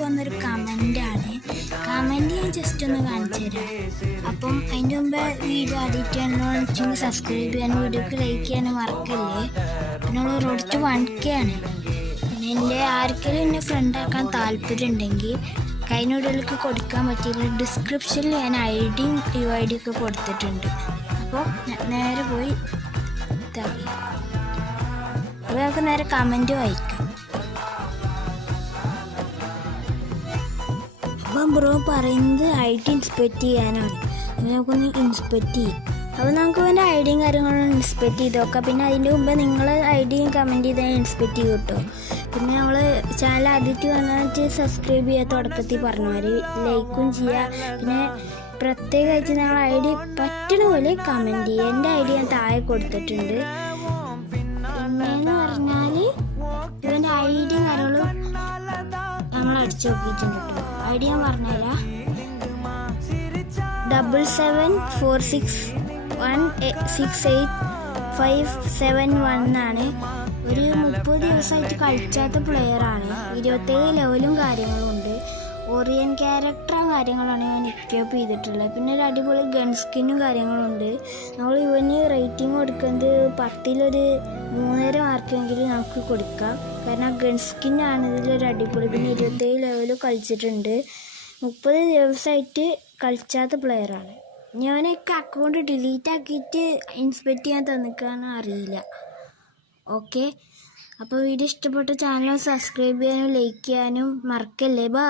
എനിക്ക് വന്നൊരു കമൻ്റാണ്. കമൻറ്റ് ഞാൻ ജസ്റ്റ് ഒന്ന് കാണിച്ചു തരാം. അപ്പം അതിൻ്റെ മുമ്പ് വീഡിയോ എഡിറ്റ് ചെയ്യണമെന്ന് സബ്സ്ക്രൈബ് ചെയ്യാനും വീഡിയോക്ക് ലൈക്ക് ചെയ്യാനും മറക്കല്ലേ. പിന്നെ റോഡ് ടു 1K ആണ്. പിന്നെ എൻ്റെ ആർക്കെങ്കിലും എന്നെ ഫ്രണ്ടാക്കാൻ താല്പര്യം ഉണ്ടെങ്കിൽ കഴിഞ്ഞ വീഡിയോയിലേക്ക് കൊടുക്കാൻ പറ്റിയില്ല. ഡിസ്ക്രിപ്ഷനിൽ ഞാൻ ID-യും UID ഒക്കെ കൊടുത്തിട്ടുണ്ട്. അപ്പോൾ നേരെ പോയി ഇതാക്കി. അപ്പോൾ നമുക്ക് നേരെ കമൻറ്റ് വായിക്കാം. അപ്പം ബ്രോ പറയുന്നത് ID ഇൻസ്പെക്റ്റ് ചെയ്യാനാണ്. നമുക്കൊന്ന് ഇൻസ്പെക്റ്റ് ചെയ്യും. അപ്പോൾ നമുക്ക് എൻ്റെ ID-യും കാര്യങ്ങളും ഇൻസ്പെക്റ്റ് ചെയ്ത് നോക്കാം. പിന്നെ അതിൻ്റെ മുമ്പ് നിങ്ങൾ ID-യും കമൻറ്റ് ചെയ്താൽ ഇൻസ്പെക്റ്റ് ചെയ്യും കേട്ടോ. പിന്നെ നമ്മൾ ചാനൽ ആദ്യമായിട്ട് വന്നിട്ട് സബ്സ്ക്രൈബ് ചെയ്യുക, തുടക്കത്തിൽ പറഞ്ഞവർ ലൈക്കും ചെയ്യുക. പിന്നെ പ്രത്യേകമായിട്ട് ഞങ്ങൾ ID പറ്റണ പോലെ കമൻറ്റ് ചെയ്യുക. എൻ്റെ ID ഞാൻ താഴെ കൊടുത്തിട്ടുണ്ട്. പിന്നെയെന്ന് പറഞ്ഞാൽ ഇവൻ്റെ ID-യും കാര്യങ്ങളും ഞങ്ങൾ അടിച്ചു നോക്കിയിട്ടുണ്ട് കേട്ടോ. ID ഞാൻ പറഞ്ഞുതരാം. 7746168571 ആണ്. ഒരു 30 ദിവസമായിട്ട് കളിച്ചാത്ത പ്ലെയറാണ്. 27 ലെവലും കാര്യങ്ങളും ഉണ്ട്. ഓറിയൻ ക്യാരക്ടറും കാര്യങ്ങളാണ് ഞാൻ എക്യൂപ്പ് ചെയ്തിട്ടുള്ളത്. പിന്നെ ഒരു അടിപൊളി ഗൺ സ്കിന്നും കാര്യങ്ങളുണ്ട്. നമ്മൾ ഇവന് റേറ്റിംഗ് കൊടുക്കുന്നത് 10-ൽ 3.5 മാർക്കെങ്കിലും നമുക്ക് കൊടുക്കാം. കാരണം ആ ഗൺ സ്കിന്നാണ് ഇതിലൊരു അടിപൊളി. പിന്നെ 27 ലെവലും കളിച്ചിട്ടുണ്ട്. 30 ദിവസമായിട്ട് കളിച്ചാത്ത പ്ലെയറാണ്. ഞാനൊക്കെ അക്കൗണ്ട് ഡിലീറ്റ് ആക്കിയിട്ട് ഇൻസ്പെക്റ്റ് ചെയ്യാൻ തന്നിക്കാന്ന് അറിയില്ല. ഓക്കെ, അപ്പോൾ വീഡിയോ ഇഷ്ടപ്പെട്ട ചാനൽ സബ്സ്ക്രൈബ് ചെയ്യാനും ലൈക്ക് ചെയ്യാനും മറക്കല്ലേ. ബൈ.